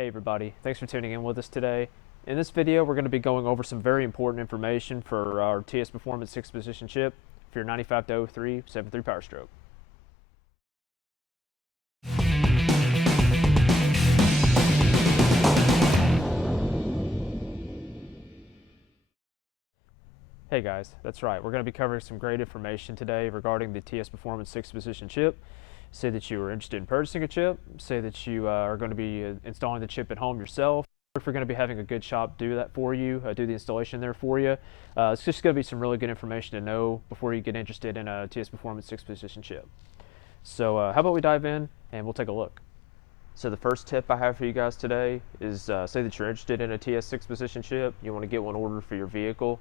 Hey everybody, thanks for tuning in with us today. In this video, we're going to be going over some very important information for our TS Performance 6-position chip for your 95-03 7.3 Power Stroke. Hey guys, that's right. We're going to be covering some great information today regarding the TS Performance 6-position chip. Say that you are interested in purchasing a chip, say that you are going to be installing the chip at home yourself, or if you're going to be having a good shop do that for you, do the installation there for you. It's just going to be some really good information to know before you get interested in a TS Performance 6-position chip. So how about we dive in and we'll take a look. So the first tip I have for you guys today is say that you're interested in a TS 6-position chip, you want to get one ordered for your vehicle.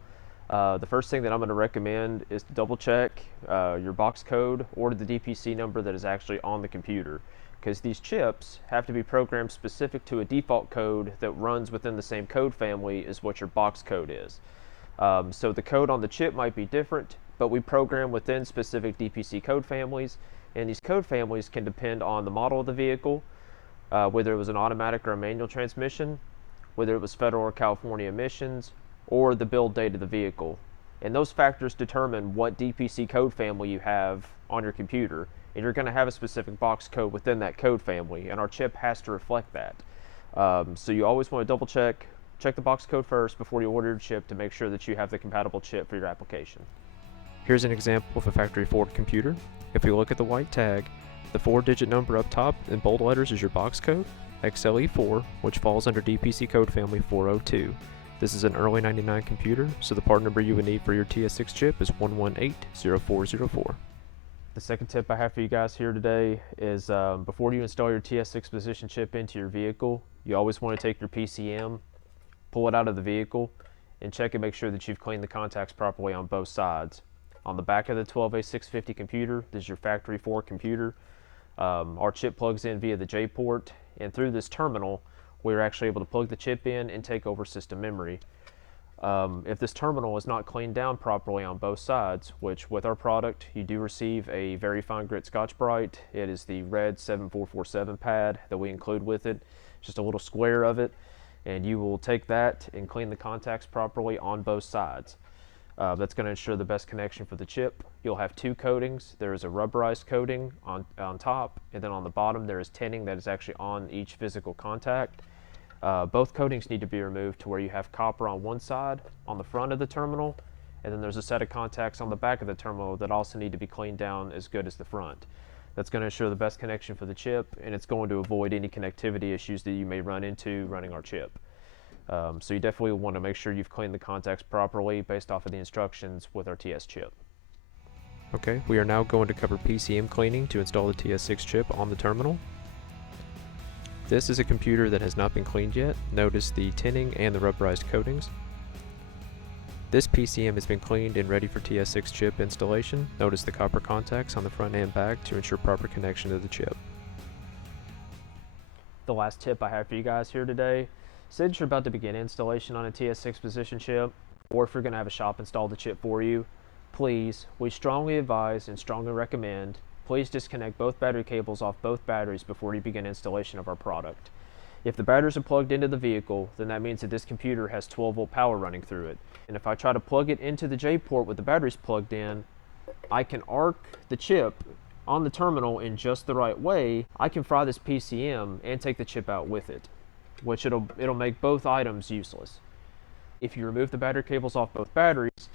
The first thing that I'm going to recommend is to double check your box code or the DPC number that is actually on the computer, because these chips have to be programmed specific to a default code that runs within the same code family as what your box code is. So the code on the chip might be different, but we program within specific DPC code families, and these code families can depend on the model of the vehicle, whether it was an automatic or a manual transmission, whether it was federal or California emissions, or the build date of the vehicle. And those factors determine what DPC code family you have on your computer, and you're going to have a specific box code within that code family, and our chip has to reflect that. So you always want to double check the box code first before you order your chip to make sure that you have the compatible chip for your application. Here's an example of a factory Ford computer. If we look at the white tag, the 4-digit number up top in bold letters is your box code, XLE4, which falls under DPC code family 402. This is an early 99 computer, so the part number you would need for your TS6 chip is 1180404. The second tip I have for you guys here today is before you install your TS6 position chip into your vehicle, you always want to take your PCM, pull it out of the vehicle, and check and make sure that you've cleaned the contacts properly on both sides. On the back of the 12A650 computer, this is your factory Ford computer. Our chip plugs in via the J port, and through this terminal, we're actually able to plug the chip in and take over system memory. If this terminal is not cleaned down properly on both sides, which with our product you do receive a very fine grit Scotch-Brite. It is the red 7447 pad that we include with it, just a little square of it, and you will take that and clean the contacts properly on both sides. That's going to ensure the best connection for the chip. You'll have two coatings. There is a rubberized coating on top, and then on the bottom there is tinning that is actually on each physical contact. Both coatings need to be removed to where you have copper on one side on the front of the terminal, and then there's a set of contacts on the back of the terminal that also need to be cleaned down as good as the front. That's going to ensure the best connection for the chip, and it's going to avoid any connectivity issues that you may run into running our chip. So you definitely want to make sure you've cleaned the contacts properly based off of the instructions with our TS chip. Okay, we are now going to cover PCM cleaning to install the TS6 chip on the terminal. This is a computer that has not been cleaned yet. Notice the tinning and the rubberized coatings. This PCM has been cleaned and ready for TS6 chip installation. Notice the copper contacts on the front and back to ensure proper connection to the chip. The last tip I have for you guys here today, say that you're about to begin installation on a TS6 position chip, or if you're going to have a shop install the chip for you, please, we strongly advise and strongly recommend, please disconnect both battery cables off both batteries before you begin installation of our product. If the batteries are plugged into the vehicle, then that means that this computer has 12-volt power running through it. And if I try to plug it into the J port with the batteries plugged in, I can arc the chip on the terminal in just the right way. I can fry this PCM and take the chip out with it, which it'll make both items useless. If you remove the battery cables off both batteries,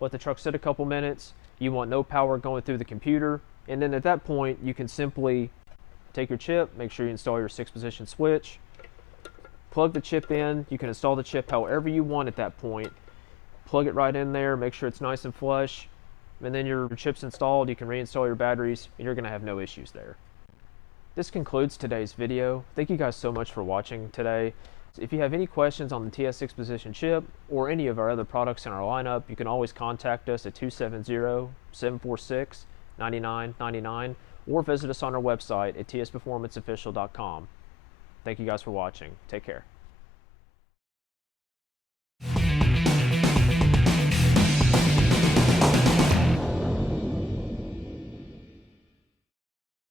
let the truck sit a couple minutes, you want no power going through the computer, and then at that point you can simply take your chip, make sure you install your 6-position switch, plug the chip in. You can install the chip however you want at that point, plug it right in there, make sure it's nice and flush, and then your chip's installed. You can reinstall your batteries and you're going to have no issues there. This concludes today's video. Thank you guys so much for watching today. If you have any questions on the TS6 position chip or any of our other products in our lineup, you can always contact us at 270-746-9999 or visit us on our website at tsperformanceofficial.com. Thank you guys for watching. Take care.